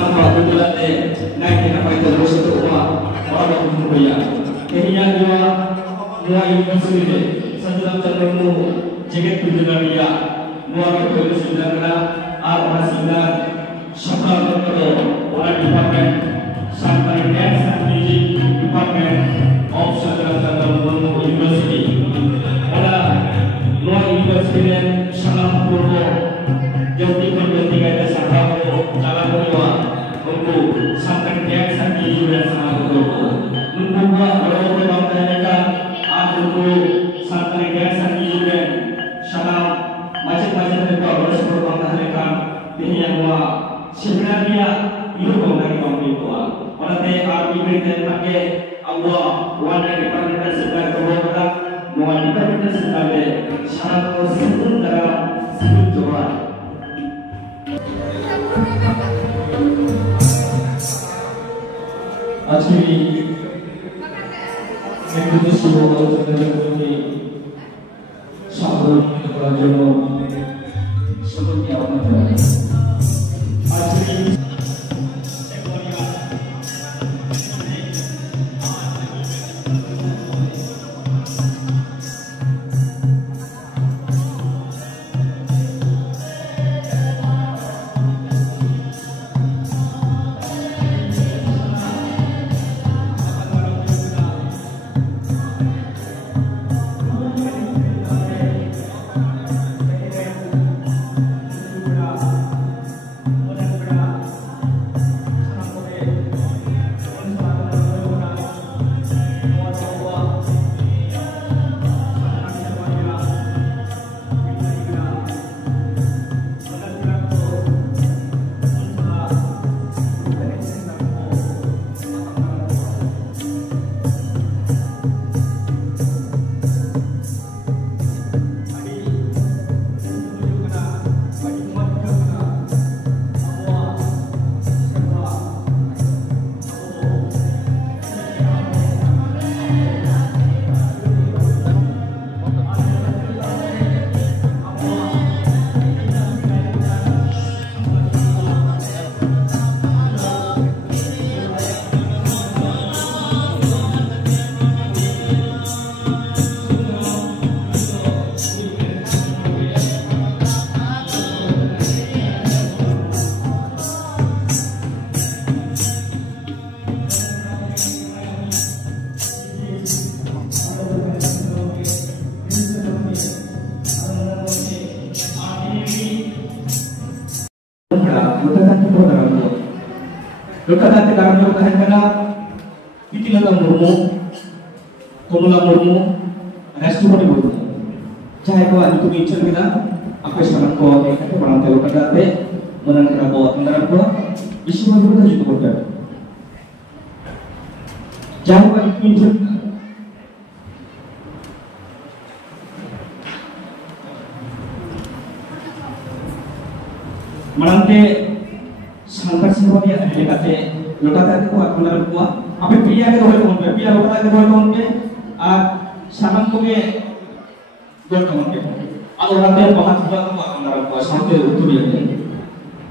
Tanpa betulate naik apa itu terus itu orang Muria. Kehnya dua universiti setelah terlalu jagat budaya muara itu sudah kena arah sudah sekolah itu orang departemen sampai dance and music department of setelah terlalu university. Ada dua universiti yang sangat purwo jadi pendidikan ada sangat jalan kedua untuk sampai dance and music yang sangat purwo. Untuk kalau memang mereka untuk sampai dance and music sangat macam-macam mereka harus berbangga dengan bahwa sebenarnya itu dari bangsa itu. Orang yang berbicara pakai Allah, orang yang berbicara sebagai keluarga, orang yang berbicara sebagai syarat tersebut dalam sudut Jawa. Actually, itu semua kalau terjadi sebelum pelajaran sebelumnya orang Lokasi dalam lokasi mana Pitila Murmu, Komula Murmu, Restoran Murmu. Cahaya kau itu bincang kita, apa sekarang kau yang kita orang tahu kata menangkap kau, menangkap kau, isu apa kita itu berada. Cahaya kau itu bincang. Menangkap sangat semuanya ada kata lokasi itu aku nak buat apa pria kita boleh mungkin pria lokasi kita boleh mungkin sangat mungkin buat mungkin atau orang yang bahas juga aku akan nak buat sampai itu dia ni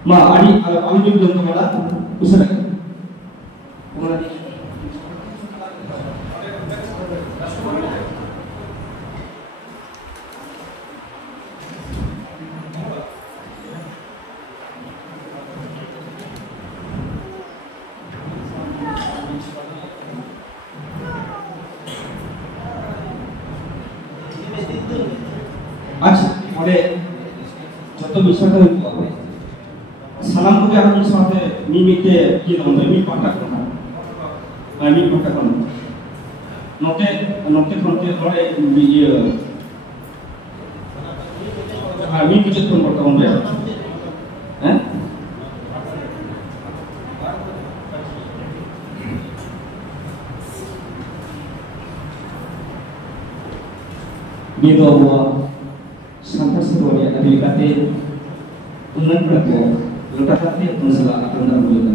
mah ani juga belum kemana usah kemana ni oleh contoh misalnya itu apa? Salam tu yang misalnya mimite kita mimi kontak kan, mimi kontak kan. Note oleh dia, mimi kita pun berkawan dia, Dia bawa sampai semuanya ada kata dengan berapa letaknya masalah akan terwujud.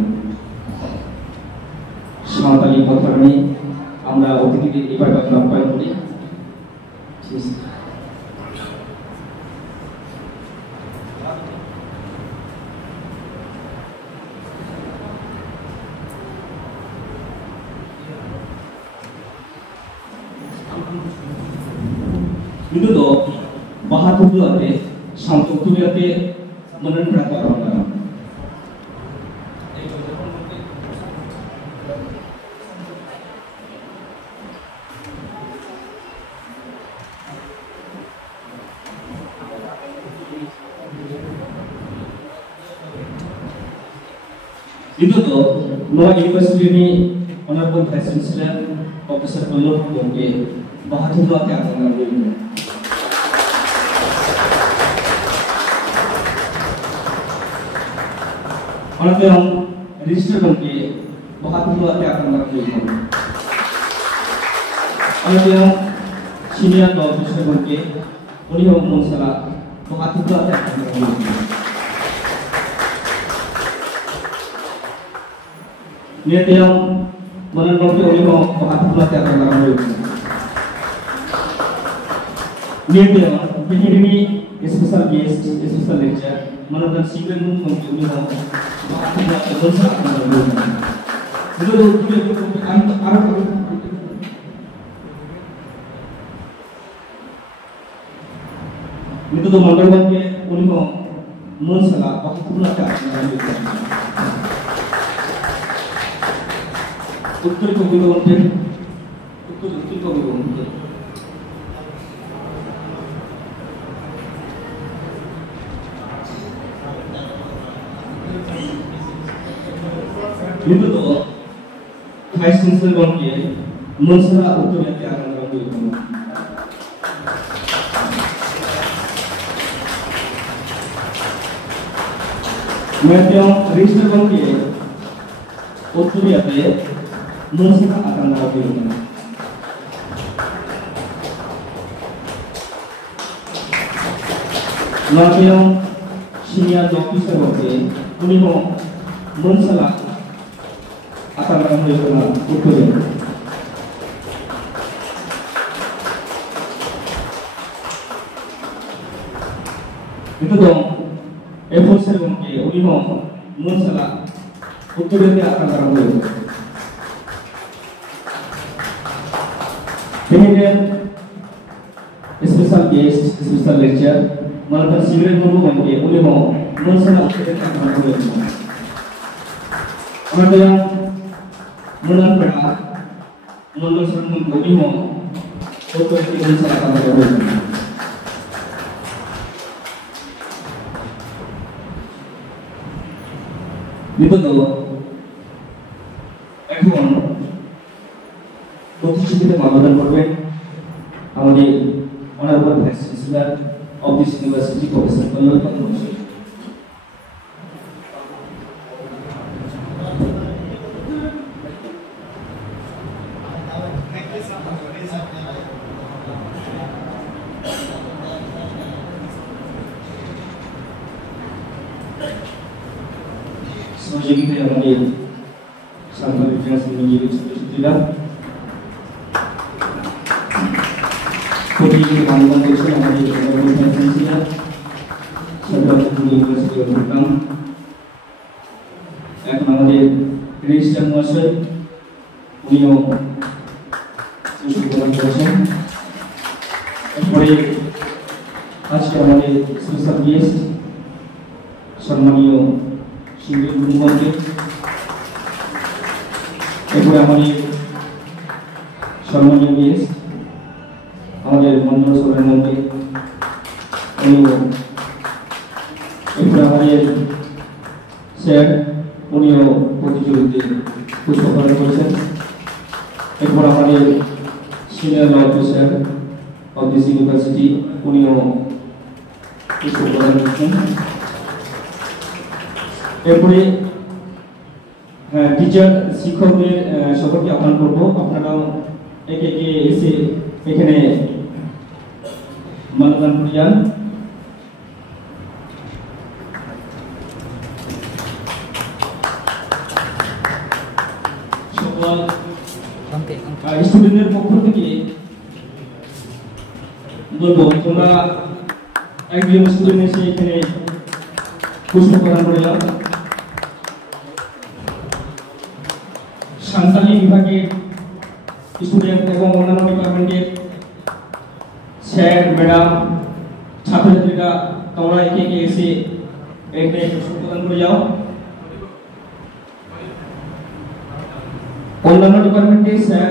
Semua tadi kotor ini, anda waktu ini ibarat berapa ini? itu do bahat tu ate samtuk tu ate menan berapa orang itu tuh Noah University ini Honorable Vice Chancellor Profesor Pelur Gombe bahat itu ate akan ngambil orang yang register Gombe bahat itu ate akan ngambil orang yang senior officer Gombe uni hom monsala bahat itu ate akan ngambil niat yang menentukan oleh bahat itu ate akan ngambil niat yang ini special guest special lecture menonton single mungkin ini mau bahat itu ate akan ngambil itu arah itu tuh menurut ke uni mau monsala bahat itu ate akan ngambil उत्तर को भी बोलते हैं उत्तर को भी बोलते हैं itu tuh Vice Chancellor Gombe monsala उत्तर yang akan ngambil Metyong register Gombe उत्तर yang monsala akan ngambil Metyong senior officer Gombe uni mau monsala akan ngambil उत्तर itu dong officer Gombe uni mau monsala उत्तर akan ngambil kemudian special guest special lecture malah sigrek Gombe uni mau monsala उत्तर akan ngambil orang yang menang berat menurut sermon Gombe mau उत्तर itu monsala akan ngambil itu tuh এখন প্রতিযোগিতা সমাধান করবেন আমাদের honourable vice chancellor of this university professor Kallol মহাশয় সহযোগিতায় আমাদের সাংবাদিক নিয়োজিত ছাত্রছাত্রীরা প্রতিযোগিতা অংশগ্রহণ করেছেন আমাদের ইউনিভার্সিটি অধ্যক্ষ এখন আমাদের রেজিস্ট্রার মহাশয় উনিও প্রদান করেছেন এরপরে আজকে আমাদের স্পেশাল গেস্ট সম্মানীয় সিঙ্গেল গুরুমন্ত্রী এরপরে আমাদের সম্মানীয় গেস্ট আমাদের মন্ডল সভার মন্ত্রী উনিও এরপরে আমাদের স্যার উনিও প্রতিযোগিতায় পুষ্প প্রদান করেছেন এরপর আমাদের senior law officer of this university উনিও পুষ্প প্রদান করেছেন এরপরে টিচার শিক্ষকদের সকলকে আহ্বান করব আপনারাও একে একে এসে এখানে মানদান করে যান সকল স্টুডেন্টের পক্ষ থেকে বলবো তোমরা একজন স্টুডেন্ট এসে এখানে পুষ্প প্রদান করে যাও সান্তালি বিভাগের স্টুডেন্ট এবং অন্যান্য ডিপার্টমেন্টের স্যার ম্যাডাম ছাত্রছাত্রীরা তোমরা একে একে এসে এখানে প্রদান করে যাও। অন্যান্য ডিপার্টমেন্টে স্যার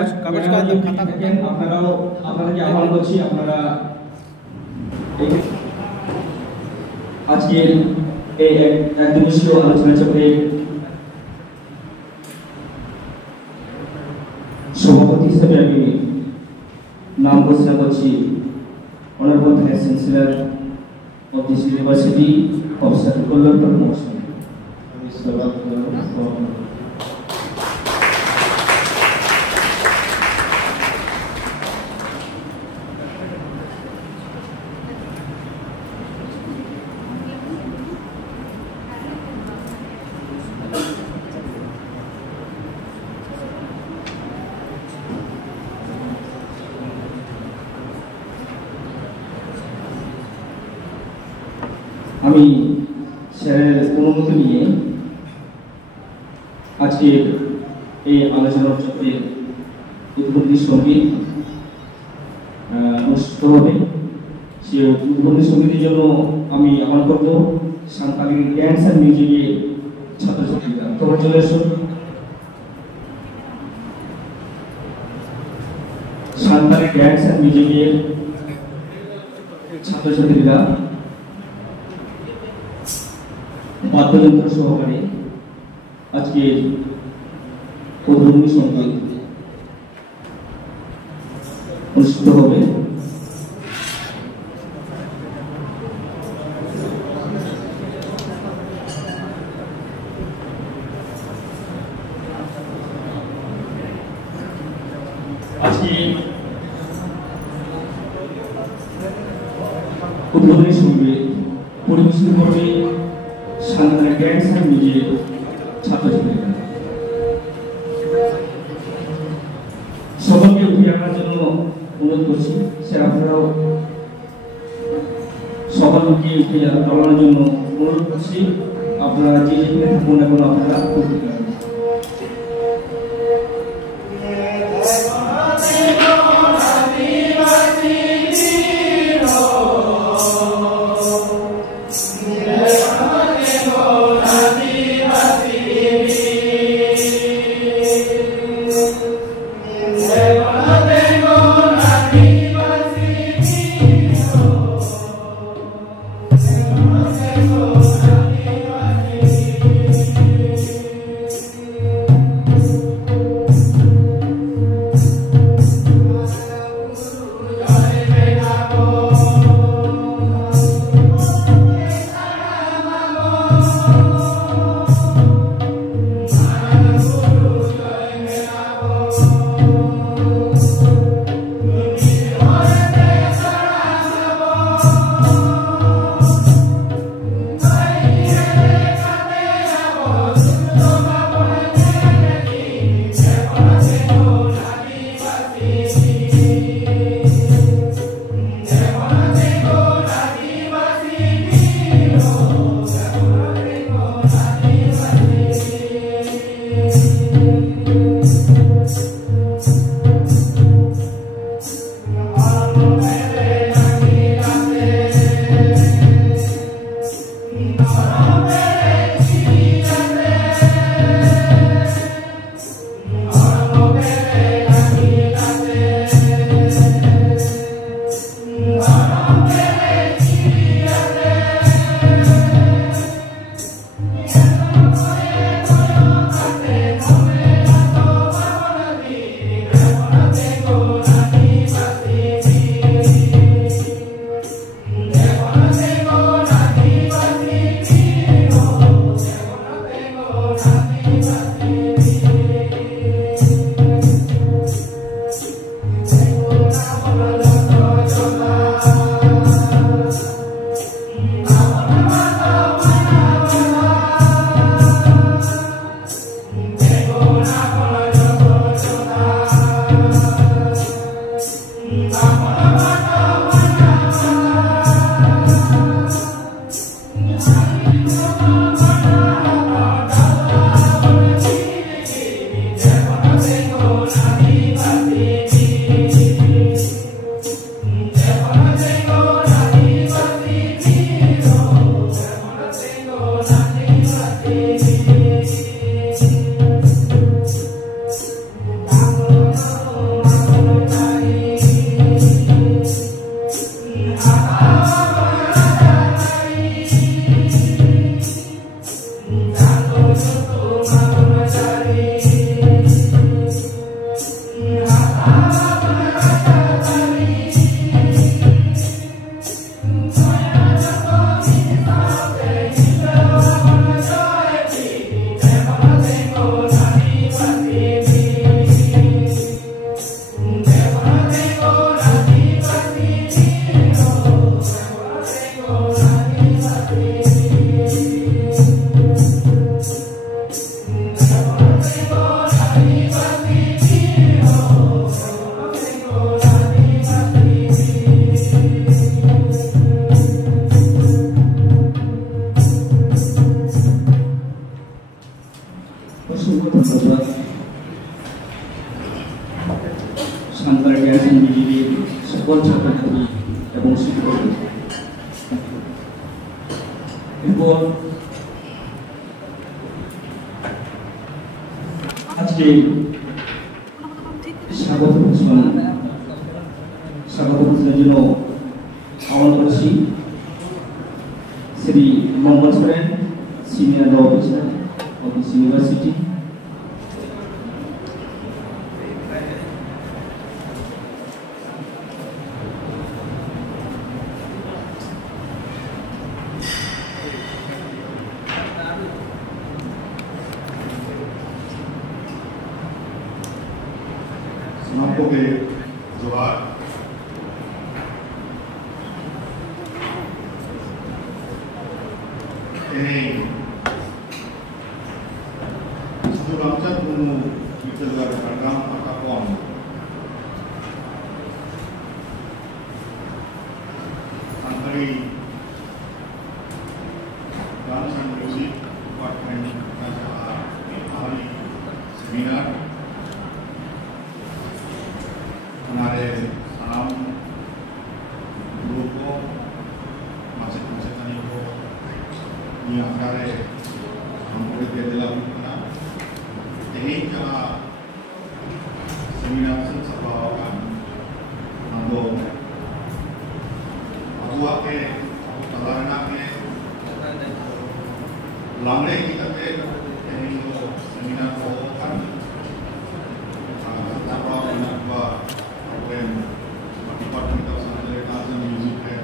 আপনাদেরকে আহ্বান করছি, আপনারা আজকের এই এক দিবসীয় আলোচনা চক্রে সভাপতি হিসেবে আমি নাম ঘোষণা করছি honourable vice chancellor of this university, Professor Kullar Promotion. আমি স্যারের অনুমতি নিয়ে আজকে এই আলোচনার চক্রে উদ্বোধনী সঙ্গীত অনুষ্ঠিত হবে। সে উদ্বোধনী সঙ্গীতের জন্য আমি আহ্বান করব সান্তালি ড্যান্স অ্যান্ড মিউজিকের ছাত্রছাত্রীরা। তোমরা চলে এসো। সান্তালি ড্যান্স অ্যান্ড মিউজিকের ছাত্রছাত্রীরা বাদ্যযন্ত্র সহকারে আজকে উদ্বোধনী সঙ্গীত অনুষ্ঠিত হবে। আজকে উদ্বোধনী সঙ্গীত পরিবেশন করবে সান্তালি ড্যান্স অ্যান্ড মিউজিক ছাত্রছাত্রীরা। সকলকে উঠে আনার জন্য অনুরোধ করছি। স্যার আপনারাও সকলকে উঠে দাঁড়ানোর জন্য অনুরোধ করছি। আপনারা যে যেখানে থাকুন না কেন আপনারা করতে পারেন। অসংখ্য ধন্যবাদ সাংবাদিক আইনজীবীর সকল ছাত্রছাত্রী এবং শিক্ষক। এরপর আজকে স্বাগত ভাষণের জন্য আহ্বান করছি Shri Mangal Soren, senior law officer of this university. सबको जोहार। रामचंद्र मुर्मू विद्यालय झड़ग्राम आकापन Santali dance and music department का जहाँ सेमिनार हमारे साम ग्रुप को मासिक मासिकानी को ये आकारे हमको के दिला बना यही जहाँ सेमिनार से सभा होगा हमको अगुआ के तलारना के लांगड़े की तरह यही वो सेमिनार को कर department of dance and music है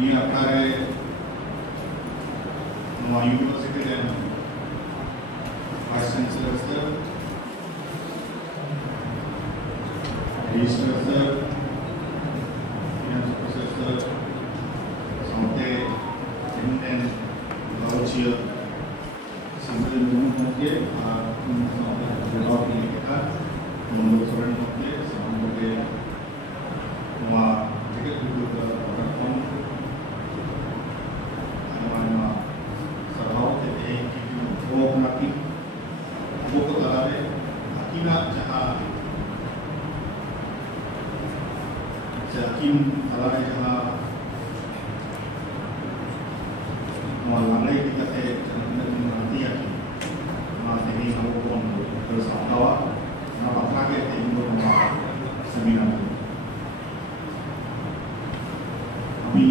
ये आकारे university vice chancellor sir, registrar sir, professor sir, सामने इंडियन लॉचियर सामने लोगों के सामने लिखा मंगल सोरेन के सामने वहाँ ticket book platform Jakim alai jana malalai kita jana nanti ya nanti ini kalau pun bersama na bakal ke ini rumah seminar kami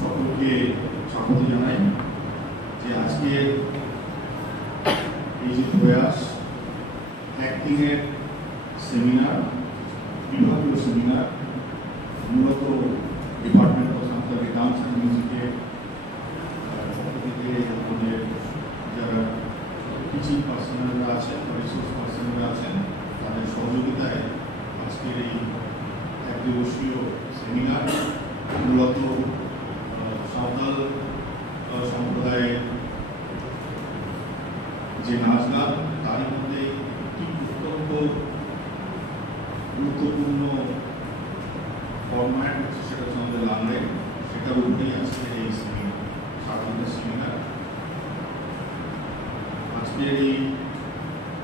সকল ke স্বাগত জানাই যে আজকে এই যে প্রয়াস অ্যাক্টিং এর সেমিনার বিভাগীয় সেমিনার মূলত ডিপার্টমেন্ট অফ সানতালি ডান্স এন্ড মিউজিকে আমাদের যারা টিচিং পার্সোনালরা আছেন বা রিসোর্স পার্সোনালরা আছেন তাদের সহযোগিতায় আজকের এই এক দিবসীয় সেমিনার মূলত সাঁওতাল সম্প্রদায়ের যে নাচ গান তারই মধ্যে একটি অত্যন্ত গুরুত্বপূর্ণ ফরম্যাট হচ্ছে সেটা হচ্ছে আমাদের লাংড়ে, সেটার উপরেই আজকে এই সারাদিনের সেমিনার। আজকের এই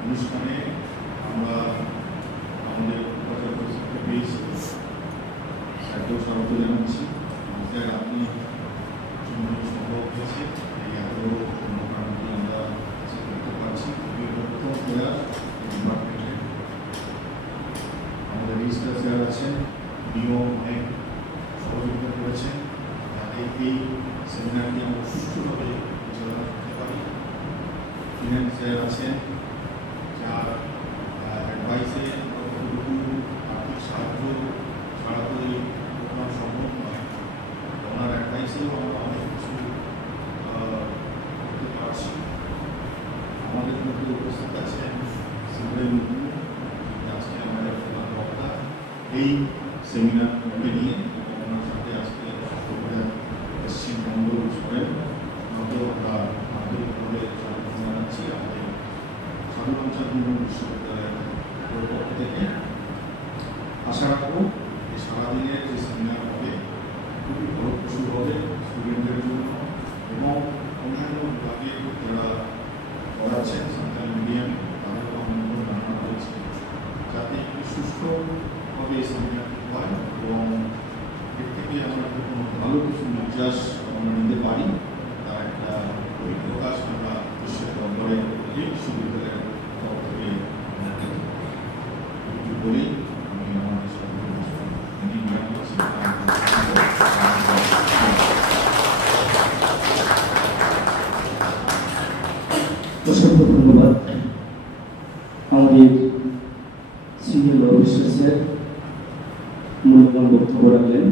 অনুষ্ঠানে আমরা আমাদের উপাচার্য শিক্ষা পেয়েছি, স্যারকেও স্বাগত জানাচ্ছি। স্যার আপনি সম্ভব হয়েছে এই এত কর্মকাণ্ডটি আমরা করতে পারছি, প্রথম প্রয়াস ডিপার্টমেন্টে। আমাদের রেজিস্ট্রার স্যার আছেন, উনিও অনেক সহযোগিতা করেছেন যাতে এই সেমিনারটি আমরা সুষ্ঠুভাবে পরিচালনা করতে পারি। ফিনান্স স্যার আছেন যার অ্যাডভাইসে কতটুকু আর্থিক সাহায্য ছাড়া তো এই প্রোগ্রাম সম্ভব নয়, ওনার অ্যাডভাইসেও আমরা অনেক কিছু করতে পারছি। আমাদের মধ্যে উপস্থিত আছেন সিমরেন আজকে আমাদের প্রধান বক্তা এই সেমিনারকে নিয়ে, ওনার সাথে আজকে এসছেন মঙ্গল সোরেন, ওনাকেও আমরা আন্তরিকভাবে স্বাগত জানাচ্ছি আমাদের সাধু রামচন্দ্র মুর্মু বিশ্ববিদ্যালয়ের পক্ষ থেকে। আশা রাখবো এই সারাদিনের যে সেমিনার হবে খুবই ফলপ্রসূ হবে স্টুডেন্টদের জন্য এবং অন্যান্য বিভাগে যারা পড়াচ্ছেন সাঁওতালি মিডিয়ামে তাদেরও আমন্ত্রণ জানানো হয়েছে যাতে একটু সুষ্ঠুভাবে এই সেমিনারটি হয় এবং এর থেকে আমরা কোনো ভালো কিছু নির্যাস আমরা নিতে পারি তার একটা প্রকাশ আমরা বিশ্বের দরবারে বিশ্ববিদ্যালয়ের তরফ থেকে একটু বলেই আমি আমাদের সাথে অসংখ্য ধন্যবাদ আমাদের সিনিয়র অফিসার স্যার মূল্যবান বক্তব্য রাখলেন।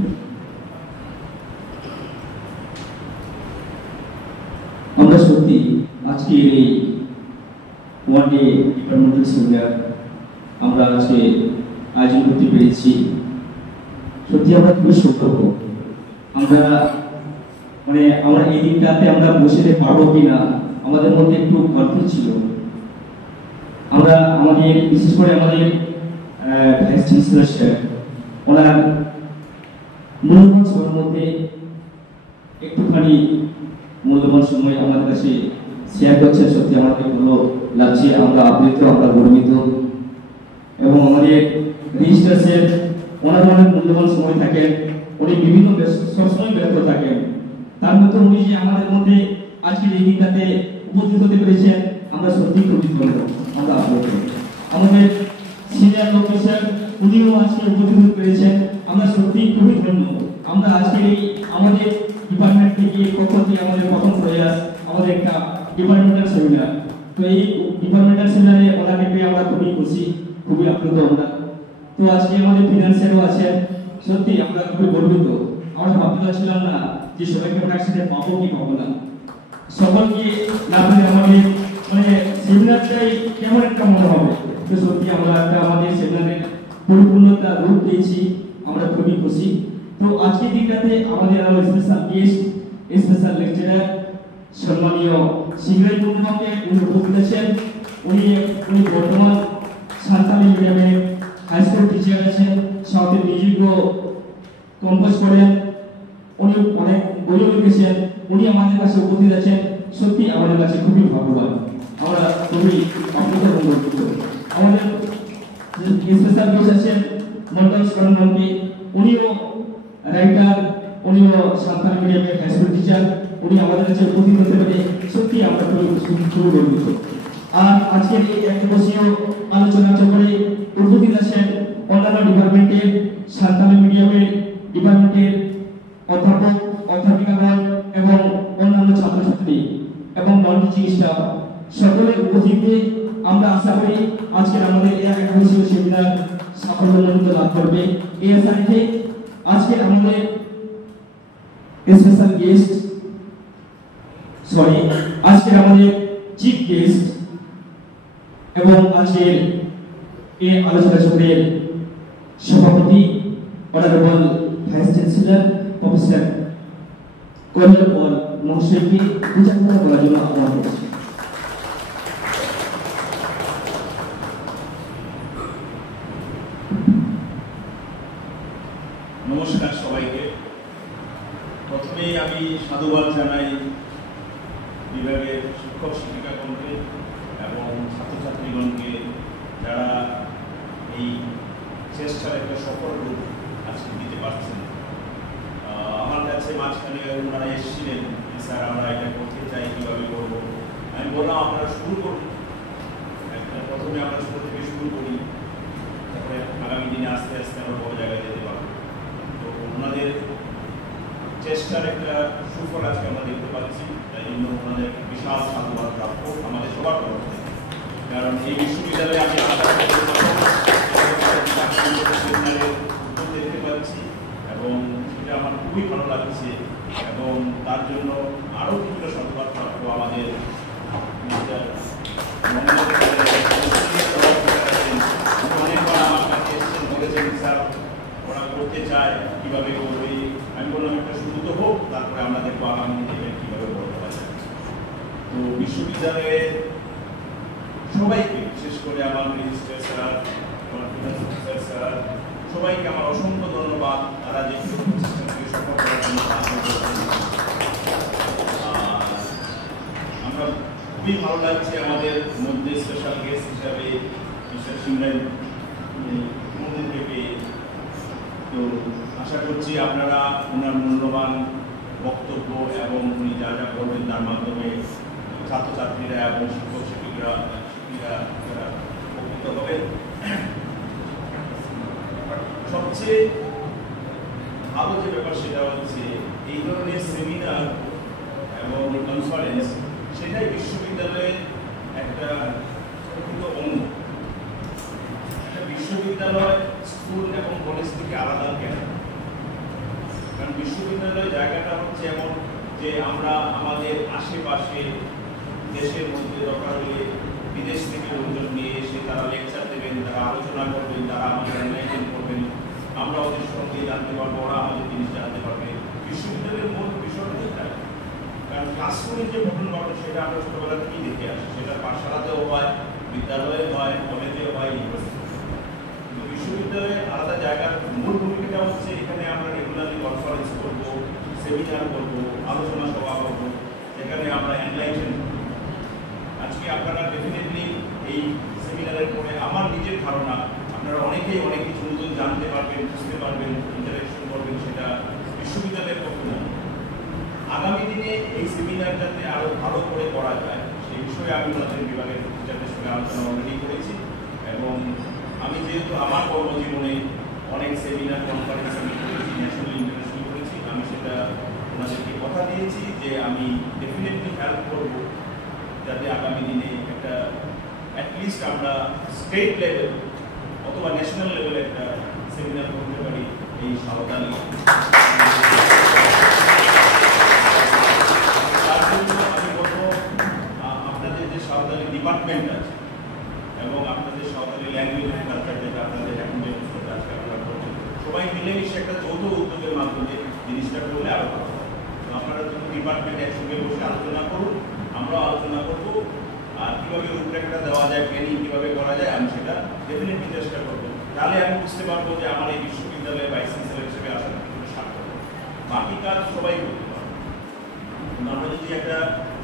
আমরা সত্যি আজকে এই ওয়ান ডে ডিপার্টমেন্টাল সেমিনার আমরা আজকে আয়োজন করতে পেরেছি, সত্যি আমরা খুবই সৌভাগ্য। আমরা এই দিনটাতে আমরা বসে পারবো কিনা আমাদের মধ্যে একটু গর্ব ছিল। আমরা আমাদের বিশেষ করে আমাদের ভাইস চ্যান্সেলর স্যার ওনার মূল্যবান সময়ের মধ্যে একটুখানি মূল্যবান সময় আমাদের কাছে শেয়ার করছেন, সত্যি আমাদের ভালো লাগছে, আমরা আপ্লুত, আমরা গর্বিত। এবং আমাদের রেজিস্ট্রার স্যার ওনার অনেক মূল্যবান সময় থাকেন, উনি বিভিন্ন সবসময় ব্যস্ত থাকেন, তার মধ্যে উনি যে আমাদের মধ্যে আজকের এই দিনটাতে উপস্থিত হতে পেরেছেন আমরা সত্যি খুবই ধন্য, আমরা আপ্লুত। আমাদের সিনিয়র অফিসার উনিও আজকে উপস্থিত হতে পেরেছেন, আমরা সত্যি খুবই ধন্য। আমরা আজকে এই আমাদের ডিপার্টমেন্ট থেকে পক্ষ থেকে আমাদের প্রথম প্রয়াস আমাদের একটা ডিপার্টমেন্টাল সেমিনার, তো এই ডিপার্টমেন্টাল সেমিনারে ওনাকে পেয়ে আমরা খুবই খুশি, খুবই আপ্লুত আমরা। তো আজকে আমাদের ফিনান্সিয়ালও আছেন, সত্যি আমরা খুবই গর্বিত। আমরা ভাবতে পারছিলাম না যে সবাইকে আমরা একসাথে পাবো কি পাবো না, সকলকে না পেলে আমাদের সেমিনারটাই কেমন একটা মনে হবে। তো সত্যি আমরা একটা আমাদের সেমিনারের পরিপূর্ণতা রূপ দিয়েছি, আমরা খুবই খুশি। তো আজকের দিনটাতে আমাদের আরো স্পেশাল গেস্ট, স্পেশাল লেকচারার সম্মানীয় সিংরাই বন্ধুকে উপস্থিত আছেন। উনি বর্তমান সাঁওতালি মিডিয়ামের হাই স্কুল টিচার আছেন, সাথে মিউজিকও কম্পোজ করেন, উনি অনেক বইও লিখেছেন, উনি আমাদের কাছে উপস্থিত আছেন, সত্যি আমাদের কাছে খুবই ভাগ্যবান, আমরা খুবই আপ্লুত এবং গর্বিত। আমাদের স্পেশাল গেস্ট আছেন মন্ডল সরঞ্জামী, উনিও রাইটার, উনিও সাঁওতালি মিডিয়ামের হাই স্কুল টিচার, উনি আমাদের কাছে উপস্থিত হতে পেরে সত্যি আমরা খুবই গর্বিত। আর আজকের এই একদিবসীয় আলোচনা চক্রে উপস্থিত আছেন অন্যান্য ডিপার্টমেন্টের, সাঁওতালি মিডিয়ামের ডিপার্টমেন্টের অধ্যাপক, অধ্যাপিকাগণ এবং অন্যান্য ছাত্রছাত্রী এবং নন টিচিং স্টাফ সকলের উপস্থিতিতে আমরা আশা করি আজকের আমাদের এই একদিবসীয় সেমিনার সাফল্যমণ্ডিত লাভ করবে। এই আশা রেখে আজকে আমাদের স্পেশাল গেস্ট আজকের আমাদের চিফ গেস্ট এবং আজকের এই আলোচনা চক্রের সভাপতি honourable vice chancellor professor colonel Paul মহাশয়কে বিচারধারা করার জন্য আহ্বান করছি। নমস্কার সবাইকে। প্রথমেই আমি সাধুবাদ জানাই বিভাগের শিক্ষক শিক্ষিকাগণকে এবং ছাত্রছাত্রীগণকে, যারা এই চেষ্টার একটা সফল রূপ আজকে দিতে পারছেন। আমার কাছে মাঝখানে ওনারা এসেছিলেন, স্যার আমরা এটা করতে চাই, কীভাবে করবো। আমি বললাম আপনারা শুরু করুন, প্রথমে আমরা শুরু থেকে শুরু করি, তারপরে আগামী দিনে আস্তে আস্তে আমরা বড় জায়গায় যেতে পারবো। তো ওনাদের চেষ্টার একটা সুফল আজকে আমরা দেখতে পাচ্ছি, তাই জন্য ওনাদের বিশাল সাধুবাদ প্রাপ্য আমাদের সবার তরফ থেকে। কারণ এই বিশ্ববিদ্যালয়ে আমি দেখতে পাচ্ছি এবং সেটা আমার খুবই ভালো লাগছে, এবং তার জন্য আরও কিছুটা সাধুবাদ প্রাপ্য আমাদের অনেকবার আমার কাছে এসেছেন, বলেছেন স্যার ওরা করতে চায়, কীভাবে করবে। আমি বললাম একটা শুরু তো হোক, তারপরে আমরা দেখবো আগামী দিনে কীভাবে করতে পারি। তো বিশ্ববিদ্যালয়ে সবাইকে, বিশেষ করে আমার রেজিস্ট্রার স্যার, আমার ফিনান্স অফিসার স্যার, সবাইকে আমার অসংখ্য ধন্যবাদ। তারা যে প্রচেষ্টা থেকে সফল করার জন্য খুবই ভালো লাগছে আমাদের মধ্যে স্পেশাল গেস্ট হিসাবে মিস্টার সিমরান মন্দির থেকে। তো আশা করছি আপনারা ওনার মূল্যবান বক্তব্য এবং উনি যা যা করবেন তার মাধ্যমে ছাত্রছাত্রীরা এবং শিক্ষক শিক্ষিকা যারা উপকৃত হবেন। সবচেয়ে ভালো যে ব্যাপার সেটা হচ্ছে এই ধরনের সেমিনার এবং কনফারেন্স সেটাই বিশ্ববিদ্যালয়ের একটা প্রকৃত অঙ্গ। একটা বিশ্ববিদ্যালয় স্কুল এবং কলেজ থেকে আলাদা কেন? কারণ বিশ্ববিদ্যালয় জায়গাটা হচ্ছে এমন যে আমরা আমাদের আশেপাশে দেশের মধ্যে দরকার হলে বিদেশ থেকে লোকজন নিয়ে এসে তারা লেকচার দেবেন, তারা আলোচনা করবেন, তারা আমাদের এনলাইটেন করবেন, আমরা ওদের সঙ্গে জানতে পারবো, ওরা আমাদের জিনিস জানতে পারবে। বিশ্ববিদ্যালয়ের মূল বিষয়টা এটা, কারণ ক্লাসরুমের যে পঠন পাঠন সেটা আমরা ছোটবেলা থেকেই দেখে আসি, সেটা পাঠশালাতেও হয়, বিদ্যালয়ে হয়, কলেজেও হয়, ইউনিভার্সিটি। কিন্তু বিশ্ববিদ্যালয়ের আলাদা জায়গার মূল ভূমিকাটা হচ্ছে এখানে আমরা রেগুলারলি কনফারেন্স করবো, সেমিনার করবো, আলোচনা সভা করবো, যেখানে আমরা এনলাইটেন। আজকে আপনারা ডেফিনেটলি এই সেমিনারের পরে আমার নিজের ধারণা আপনারা অনেকেই অনেক কিছু নতুন জানতে পারবেন, বুঝতে পারবেন, ইন্টারেকশন করবেন, সেটা বিশ্ববিদ্যালয়ের পক্ষে না। আগামী দিনে এই সেমিনার যাতে আরো ভালো করে করা যায় সেই বিষয়ে আমি ওনাদের বিভাগের টিচারদের সঙ্গে আলোচনা অলরেডি করেছি। এবং আমি যেহেতু আমার কর্মজীবনে অনেক সেমিনার কনফারেন্স আমি করেছি, ন্যাশনাল ইন্টারন্যাশনাল করেছি, আমি সেটা ওনাদেরকে কথা দিয়েছি যে আমি ডেফিনেটলি হেল্প করবো যাতে আগামী দিনে একটা অ্যাটলিস্ট আমরা স্টেট লেভেল অথবা ন্যাশনাল লেভেলে একটা সেমিনার করতে পারি এই সাঁওতালি। তার জন্য আমি বলবো আপনাদের যে সাঁওতালি ডিপার্টমেন্ট আছে এবং আপনাদের সাঁওতালি ল্যাঙ্গুয়েজ এন্ড কালচার যেটা আপনাদের এখন যে আজকে আপনারা করছেন, সবাই মিলেমিশে একটা যৌথ উদ্যোগের মাধ্যমে জিনিসটা করলে আরো ভালো হবে। আপনারা যখন ডিপার্টমেন্ট একসঙ্গে বসে আলোচনা করুন, আমরাও আলোচনা করবো, আর কীভাবে রূপরেখাটা দেওয়া যায়, ট্রেনিং কীভাবে করা যায়, আমি সেটা ডেফিনেটলি চেষ্টা করবো। তাহলে আমি বুঝতে পারবো যে আমার এই বিশ্ববিদ্যালয়ে ভাইস চ্যান্সেলর হিসেবে আসার কিন্তু সার্থক। বাকি কাজ সবাই করতে পারবো। আমরা যদি একটা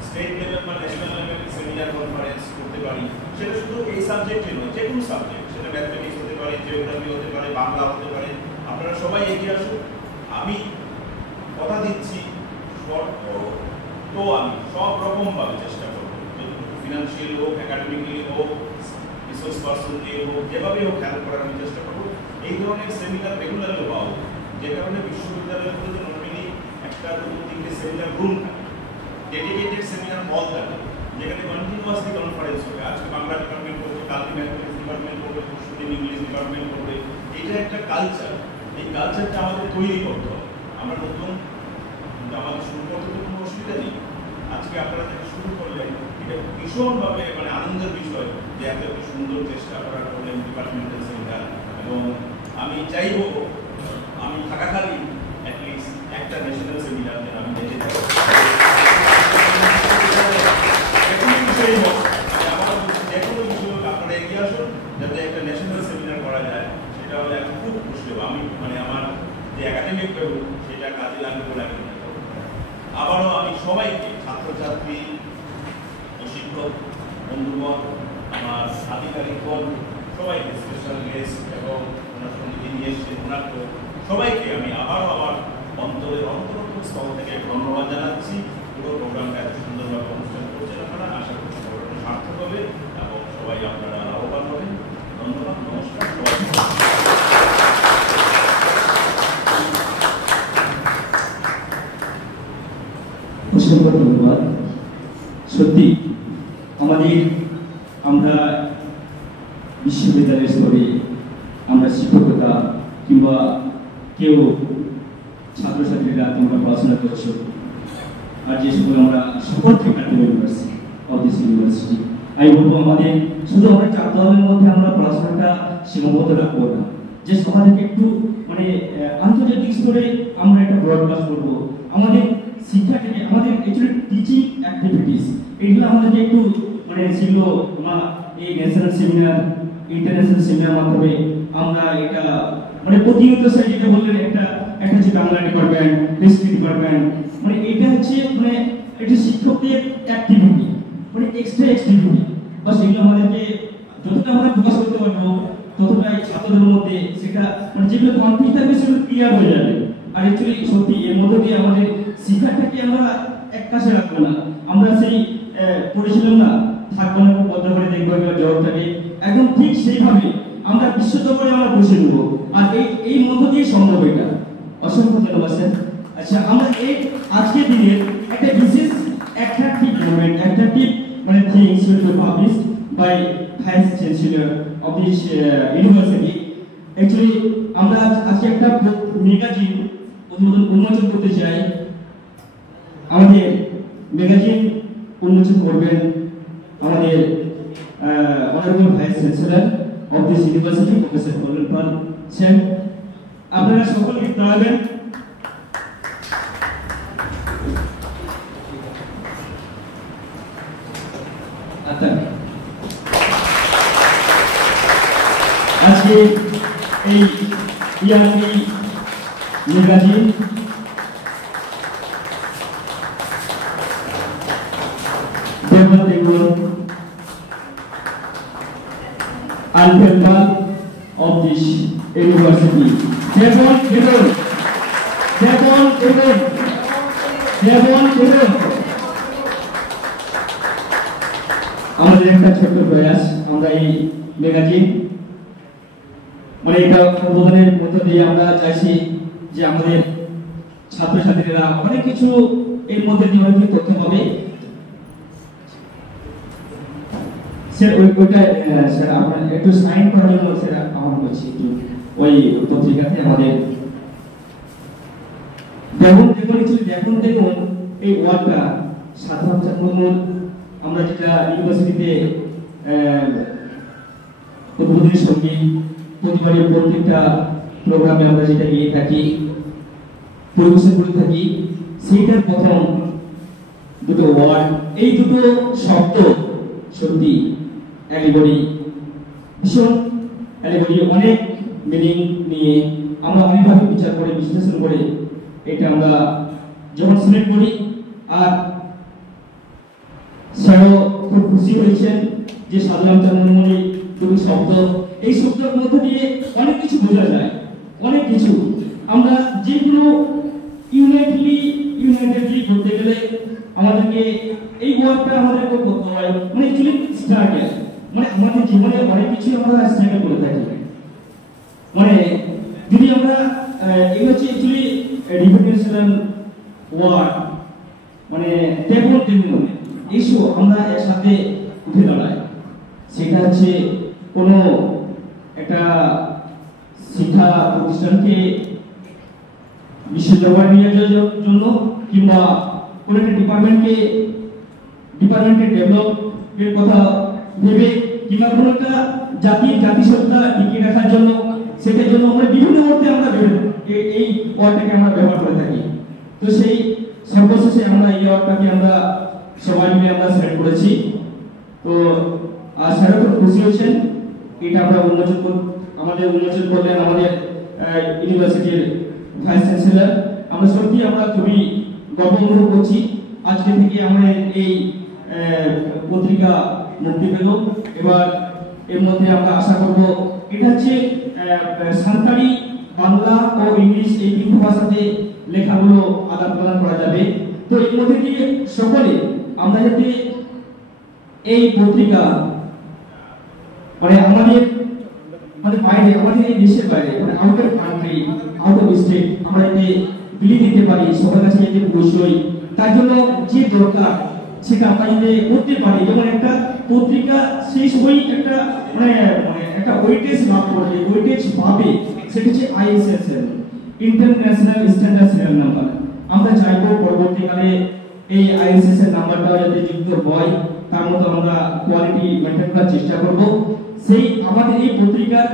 স্টেট লেভেল বা ন্যাশনাল লেভেল সেমিনার কনফারেন্স করতে পারি, সেটা শুধু এই সাবজেক্টে নয়, যে কোনো সাবজেক্ট, সেটা ম্যাথমেটিক্স হতে পারে, জিওগ্রাফি হতে পারে, বাংলা হতে পারে, আপনারা সবাই এগিয়ে আসুন। আমি কথা দিচ্ছি তো আমি সব রকমভাবে চেষ্টা করবো, ফিনান্সিয়াল হোক, একাডেমিক্যালি হোক, রিসোর্স পার্সন দিয়ে হোক, যেভাবে হোক হেল্প করার আমি চেষ্টা করবো। এই ধরনের সেমিনার রেগুলারলি হওয়া হোক, যে কারণে বিশ্ববিদ্যালয়গুলোতে নর্মালি একটা দুটো তিনটে সেমিনার রুম থাকে, ডেডিকেটেড সেমিনার হল থাকে, যেখানে কন্টিনিউয়াসলি কনফারেন্স হবে। আজকে বাংলা ডিপার্টমেন্ট করবে, কালকে ম্যাথমেটিক্স ডিপার্টমেন্ট করবে, পরশুদিন ইংলিশ ডিপার্টমেন্ট করবে। এটা একটা কালচার, এই কালচারটা আমাদের তৈরি করতে হবে। আমরা নতুন, কিন্তু আমাদের শুরু করতে তো কোনো অসুবিধা নেই। আজকে আপনারা যেটা শুরু করলেন, এটা ভীষণভাবে মানে আনন্দের বিষয় যে এত একটা সুন্দর চেষ্টা করা করলেন ডিপার্টমেন্টাল সেমিনার। এবং আমি চাইবো আমি থাকাকালীন অ্যাটলিস্ট একটা ন্যাশনাল সেমিনার যেন আমি যেতে পারি। যেকোনো বিষয় আপনারা এগিয়ে আসুন, যাতে একটা ন্যাশনাল সেমিনার করা যায়, সেটা হলে আমি খুব খুশি হব। আমি মানে আমার যে একাডেমিক লেভেল সেটা কাজে লাগবে বলে আমি মনে করব। আবারও আমি সবাইকে, ছাত্রছাত্রী, শিক্ষক বন্ধুগণ, আমার আধিকারিকগণ, সবাইকে, স্পেশাল গেস্ট এবং ওনার সঙ্গে যিনি এসেছেন ওনাকে সবাইকে আমি আবারও আমার অন্তরের অন্তরঙ্গ স্থল থেকে ধন্যবাদ জানাচ্ছি। পুরো প্রোগ্রামটা এত সুন্দরভাবে অনুষ্ঠান করছেন আপনারা, আশা করছি প্রোগ্রামটা সার্থক হবে এবং সবাই আপনারা লাভবান হবেন। ধন্যবাদ, নমস্কার। অসংখ্য ধন্যবাদ। সত্যি আমাদের আমরা বিশ্ববিদ্যালয়ের স্তরে আমরা শিক্ষকতা কিংবা কেউ ছাত্রছাত্রীরা তোমরা পড়াশোনা করছো, আর যে সকল আমরা সকল faculty members of this university, আমি বলবো আমাদের শুধু আমরা চারদেওয়ালের মধ্যে আমরা পড়াশোনাটা সীমাবদ্ধ রাখবো না, যে আমাদেরকে একটু মানে আন্তর্জাতিক স্তরে আমরা একটা ব্রডকাস্ট করবো। আমাদের শিক্ষাটাকে, আমাদের অ্যাকচুয়ালি টিচিং অ্যাক্টিভিটিস, এগুলো আমাদেরকে একটু মানে সেগুলো এই ন্যাশনাল সেমিনার, ইন্টারন্যাশনাল সেমিনার মাধ্যমে আমরা এটা মানে প্রতিনিয়ত স্যার যেটা বললেন, একটা হচ্ছে বাংলা ডিপার্টমেন্ট, হিস্ট্রি ডিপার্টমেন্ট, মানে এটা হচ্ছে মানে এটা শিক্ষকদের অ্যাক্টিভিটি, মানে মানে এক্সট্রা এক্সট্রিবিউটি বা সেগুলো আমাদেরকে যতটা আমরা প্রকাশ করতে পারবো ততটাই ছাত্রদের মধ্যে সেটা মানে যেগুলো কনফ্লিক্ট থাকবে সেগুলো ক্লিয়ার হয়ে যাবে। আর অ্যাকচুয়ালি সত্যি এর মধ্যে দিয়ে আমাদের শিক্ষাটাকে আমরা এক কাছে রাখবো না, আমরা সেই পড়েছিলাম না থাকবো না পদ্মা করে দেখবো জগৎটাকে একদম ঠিক সেইভাবে আমরা বিশ্ব দরবারে আমরা বসে নেবো। আর এই মধ্য দিয়ে সম্ভব এটা। অসংখ্য ধন্যবাদ স্যার। আচ্ছা, আমরা এই আজকের দিনের একটা বিশেষ attractive moment, attractive মানে things will be published by Vice Chancellor of this university. Actually, আমরা আজকে একটা ম্যাগাজিন উন্মোচন করতে চাই। আমাদের ম্যাগাজিন উন্মোচন করবেন আমাদের honourable vice chancellor of this university professor Kalyan Pal sir. আপনারা সকলকে দাঁড়াবেন। আজকে এই yearly magazine Alphabet of this university. Devon. আমাদের একটা ছোট্ট প্রয়াস, আমরা এই ম্যাগাজিন মানে এটা উদ্বোধনের মধ্য দিয়ে আমরা চাইছি যে আমাদের ছাত্রছাত্রীরা অনেক কিছু এর মধ্যে দিয়ে অনেক তথ্য পাবে। স্যার ওইটা স্যার আপনার একটু সাইন করার জন্য স্যার আমার বলছি একটু ওই পত্রিকাতে আমাদের দেখুন এই ওয়ার্ডটা সাধারণ ছাত্রদের আমরা যেটা ইউনিভার্সিটিতে উদ্বোধনী সঙ্গীত প্রতিবারের প্রত্যেকটা প্রোগ্রামে আমরা যেটা নিয়ে থাকি পরিবেশন করে থাকি, সেইটার প্রথম দুটো ওয়ার্ড, এই দুটো শব্দ সত্যি অ্যালিগরি, ভীষণ অ্যালিগরি, অনেক মিনিং নিয়ে আমরা অনেকভাবে বিচার করে বিশ্লেষণ করে এটা আমরা যখন সিলেক্ট করি। আর স্যারও খুব খুশি হয়েছেন যে সাধারণ চন্দ্রমণি দুটো শব্দ, এই শব্দের মধ্যে দিয়ে অনেক কিছু বোঝা যায়, অনেক কিছু আমরা যেগুলো ইউনাইটেডলি করতে গেলে আমাদেরকে এই ওয়ার্ডটা আমাদেরকে করতে হয়, মানে অ্যাকচুয়ালি স্ট্রাগল, মানে আমাদের জীবনে অনেক কিছু আমরা স্ট্রাগল করে থাকি। মানে যদি আমরা এই হচ্ছে অ্যাকচুয়ালি রিপিটেশনাল ওয়ার্ড, মানে তেমন ইস্যু আমরা একসাথে উঠে দাঁড়াই, সেটা হচ্ছে কোনো একটা শিক্ষা প্রতিষ্ঠানকে বিশ্ব দরবারে নিয়ে যাওয়ার জন্য কিংবা কোনো একটা ডিপার্টমেন্টের ডেভেলপের কথা ভেবে কিংবা কোনো একটা জাতিসত্তা টিকিয়ে রাখার জন্য, সেটার জন্য আমরা বিভিন্ন অর্থে আমরা এই ওয়ার্ডটাকে আমরা ব্যবহার করে থাকি। তো সেই সর্বশেষে আমরা এই ওয়ার্ডটাকে আমরা সবাই মিলে আমরা সিলেক্ট করেছি। তো স্যারও খুব খুশি হয়েছেন, এটা আমরা উন্মোচন করলেন আমাদের ইউনিভার্সিটির ভাইস চ্যান্সেলর। আমরা সত্যি আমরা খুবই গর্ব অনুভব করছি আজকে থেকে আমরা এই পত্রিকা মুক্তি পেল। এবার এর মধ্যে আমরা আশা করব এটা হচ্ছে সান্তালি, বাংলা ও ইংলিশ এই তিনটি ভাষাতে লেখাগুলো আদান প্রদান করা যাবে। তো এর মধ্যে দিয়ে সকলে আমরা যাতে এই পত্রিকা মানে আমাদের বাইরে, আমাদের এই দেশের বাইরে, মানে out of country, out of state আমরা যাতে বিলিয়ে দিতে পারি, সবার কাছে যাতে পৌঁছই, তার জন্য যে দরকার সেটা আমরা যাতে করতে পারি। যেমন একটা পত্রিকা সেই সময় একটা মানে একটা ওয়েটেজ লাভ করে, ওয়েটেজ পাবে, সেটা হচ্ছে ISSN, international standard serial number. আমরা চাইবো পরবর্তীকালে এই ISSN নাম্বারটাও যাতে যুক্ত হয়, তার মতো আমরা কোয়ালিটি মেইনটেইন করার চেষ্টা করব। সেই আমাদের এই পত্রিকার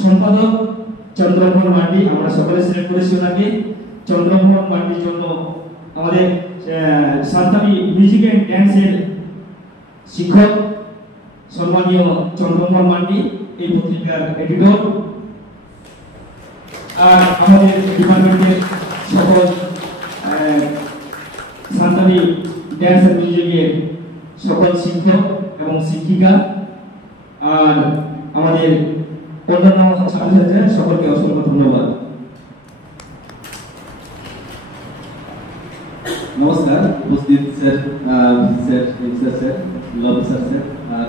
সম্পাদক চন্দ্রমোহন মান্ডি, আমরা সকলে সিলেক্ট করেছি ওনাকে। চন্দ্রমোহন মান্ডির জন্য আমাদের সান্তালি মিউজিক এন্ড ড্যান্সের শিক্ষক সম্মানীয় চন্দ্রমোহন মান্ডি এই পত্রিকার এডিটর। আর আমাদের ডিপার্টমেন্টের সকল সান্তালি ড্যান্স এন্ড মিউজিকের সকল শিক্ষক এবং শিক্ষিকা আর আমাদের অন্যান্য ছাত্রছাত্রীরা সকলকে অসংখ্য ধন্যবাদ। নমস্কার উপস্থিত স্যার, স্যার লব স্যার আর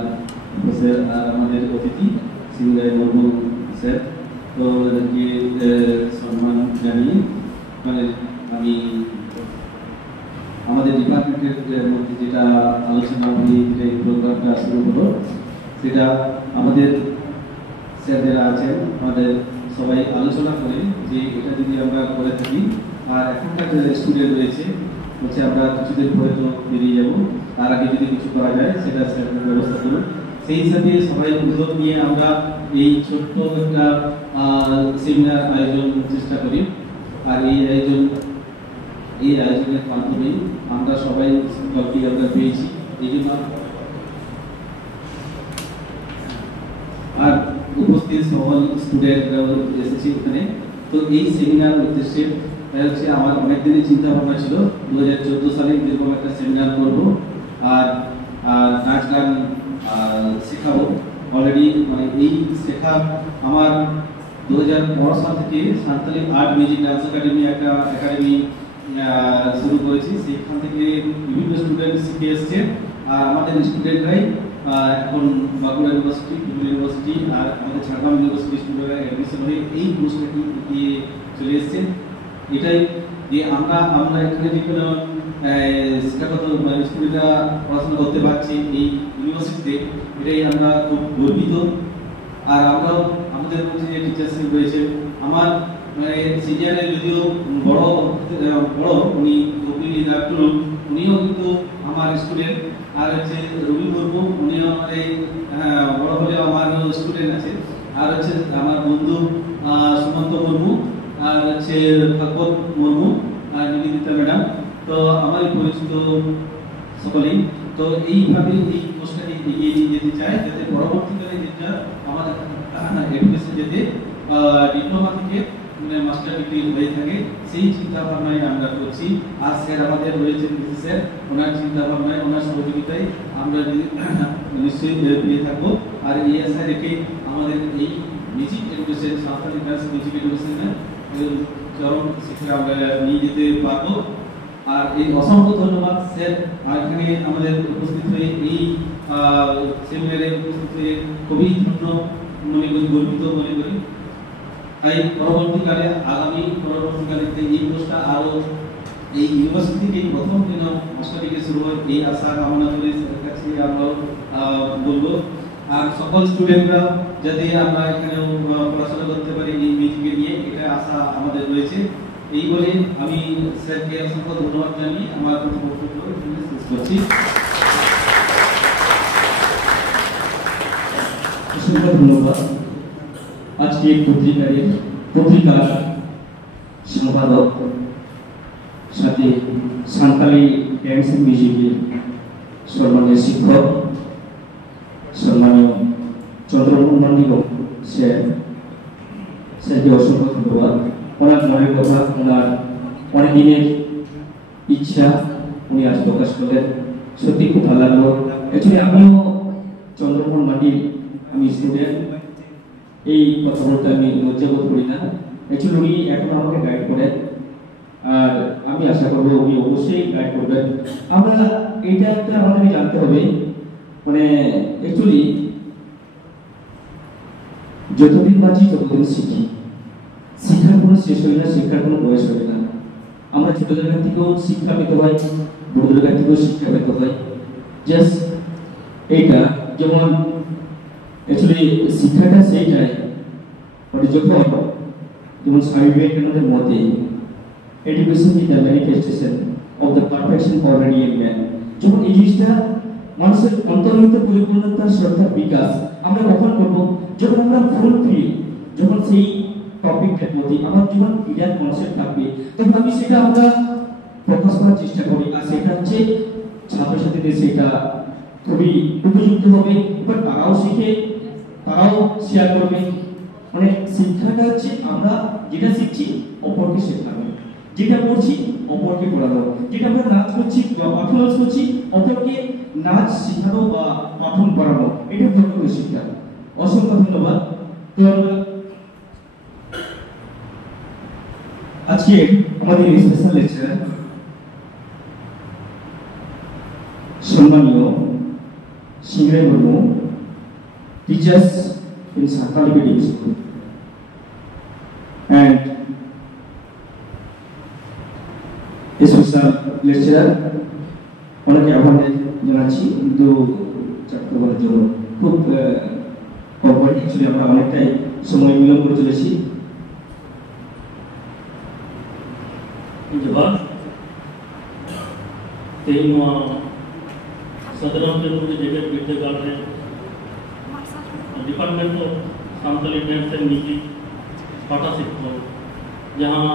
স্যার আর আমাদের অতিথি সিঙ্গাই নরবুল স্যার, তো এদেরকে সম্মান জানিয়ে মানে আমি আমাদের ডিপার্টমেন্টের মধ্যে যেটা আলোচনা নিয়ে যে প্রোগ্রামটা শুরু হলো সেটা আমাদের স্যার যারা আছেন আমাদের সবাই আলোচনা করে যে এটা যদি আমরা করে থাকি আর এখনকার যে স্টুডেন্ট রয়েছে হচ্ছে আমরা কিছুদিন পরে তো বেরিয়ে যাব, তার আগে যদি কিছু করা যায় সেটা স্যারের ব্যবস্থা করুন। সেই হিসাবে সবাই উদ্যোগ নিয়ে আমরা এই ছোট্ট একটা সেমিনার আয়োজন চেষ্টা করি। আর এই আয়োজনের মাধ্যমে আমরা সবাই সকলকে আমরা পেয়েছি, এই জন্য আর উপস্থিত সকল স্টুডেন্টরাও এসেছি এখানে। তো এই সেমিনার উদ্দেশ্যে হচ্ছে আমার অনেক দিনের চিন্তা ভাবনা ছিল 2014 সালে এরকম একটা সেমিনার করবো আর নাচ গান শেখাবো। অলরেডি মানে এই শেখা আমার 2015 সাল থেকে Santali art music dance academy একটা একাডেমি শুরু করেছি। সেখান থেকে বিভিন্ন স্টুডেন্ট শিখে এসছে আর আমাদের স্টুডেন্টরাই এখন বাঁকুড়া ইউনিভার্সিটি, ইউনিভার্সিটি আর আমাদের ঝাড়গ্রাম ইউনিভার্সিটি স্টুডেন্টরা অ্যাডমিশন হয়ে এই কোর্সটাকে দিয়ে চলে এসছে। এটাই যে আমরা এখানে যে কোনো শিক্ষাগত স্টুডেন্টরা পড়াশোনা করতে পারছি এই ইউনিভার্সিটিতে, এটাই আমরা খুব গর্বিত। আর আমরাও আমাদের মধ্যে যে টিচারশিপ রয়েছে, আমার মানে সিনিয়রের যদিও বড় উনি উনিও কিন্তু আমার স্টুডেন্ট, আর হচ্ছে রবি মুর্মু উনিও আমাদের বড় হলেও আমার স্টুডেন্ট আছে। আর হচ্ছে আমার বন্ধু সুমন্ত মুর্মু আর হচ্ছে ভাগবত মুর্মু আর নিবেদিতা ম্যাডাম, তো আমার পরিচিত সকলেই। তো এইভাবে এই কোর্সটাকে এগিয়ে নিয়ে যেতে চাই যাতে পরবর্তীকালে যেটা আমাদের এডুকেশন যেতে ডিপ্লোমা থেকে মাস্টার ডিগ্রি হয়ে থাকে সেই চিন্তা ভাবনায় আমরা করছি। আর স্যার আমাদের রয়েছেন স্যার, ওনার চিন্তা ভাবনায় ওনার সহযোগিতায় আমরা নিশ্চয়ই পেয়ে থাকবো। আর এই আশা রেখে আমাদের এই music education Santali dance music এডুকেশনের চরম শিক্ষা আমরা নিয়ে যেতে পারবো। আর এই অসংখ্য ধন্যবাদ স্যার, এখানে আমাদের উপস্থিত হয়ে এই সেমিনারে উপস্থিত হয়ে খুবই ধন্য মনে করি, গর্বিত মনে করি। তাই পরবর্তীকালে এই কোর্সটা আরো এই ইউনিভার্সিটি থেকে প্রথম দিন মাস্টার ডিগ্রি শুরু হয় এই আশা কামনা করে স্যারের কাছে আমরা বলবো। আর সকল স্টুডেন্টরা যাতে আমরা এখানে পড়াশোনা করতে পারি এই মিউজিকে নিয়ে, এটা আশা আমাদের রয়েছে। এই বলে আমি স্যারকে অসংখ্য ধন্যবাদ জানিয়ে আমার বক্তব্য শেষ করছি। অসংখ্য ধন্যবাদ। আজকে পত্রিকার সম্পাদক সাথে সাঁওতালি ড্যান্স মিউজিকের সম্মানীয় শিক্ষক সম্মানীয় চন্দ্রমোহন মন্ডল স্যারকে অসংখ্য ধন্যবাদ। ওনার মনের কথা, ওনার অনেক দিনের ইচ্ছা উনি আজ প্রকাশ করলেন, সত্যি খুব ভালো লাগলো। অ্যাকচুয়ালি আমিও চন্দ্রমোহন মান্ডির আমি স্টুডেন্ট, এই কথা বলতে আমি লজ্জাবোধ করি না। অ্যাকচুয়ালি উনি এখন আমাকে গাইড করেন আর আমি আশা করবো উনি অবশ্যই গাইড করবেন। আমরা এইটা একটা আমাদের জানতে হবে, মানে অ্যাকচুয়ালি যতদিন বাঁচি ততদিন শিখি, শিক্ষার কোনো শেষ হয় না, শিক্ষার কোনো বয়স হবে না। আমরা ছোটদের কাছ থেকেও শিক্ষা পেতে হয়, বড়দের কাছ থেকেও শিক্ষা পেতে হয়। জাস্ট এইটা যেমন অ্যাকচুয়ালি শিক্ষাটা সেইটাই মানে যখন যেমন স্বামী বিবেকানন্দের মতে education is the manifestation of the perfection already in man. যখন এই জিনিসটা মানুষের অন্তর্নিহিত পরিপূর্ণতা শ্রদ্ধার বিকাশ আমরা কখন করবো, যখন আমরা ফুলফিল, যখন সেই টপিকটার প্রতি আমার জীবন ক্লিয়ার কনসেপ্ট থাকবে, তখন আমি সেটা আমরা প্রকাশ করার চেষ্টা করি। আর সেটা হচ্ছে ছাত্রছাত্রীদের সেটা খুবই উপযুক্ত হবে, এবার তারাও শিখে, তারাও শেয়ার করবে। মানে শিক্ষাটা হচ্ছে আমরা যেটা শিখছি অপরকে শেখানো, যেটা পড়ছি অপরকে পড়ানো, যেটা আমরা নাচ করছি বা পারফরমেন্স করছি অপরকে নাচ শেখানো বা পঠন পড়ানো এটা প্রকৃত শিক্ষা। অসংখ্য ধন্যবাদ। তো আজকে আমাদের স্পেশাল লেকচারার সম্মানীয় Singrai Murmu, teachers in Sakali Medium School, and special lecturer অনেকে আহ্বান জানাচ্ছি কিন্তু চাকরি করার জন্য খুব কম অ্যাকচুয়ালি আমরা অনেকটাই সময় বিলম্ব করে চলেছি। जवाब तेईस सदरामचंद्र जेके विद्यागार है department of Santali dance and music पाटा शिक्षक जहाँ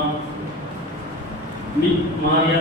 मिड मारिया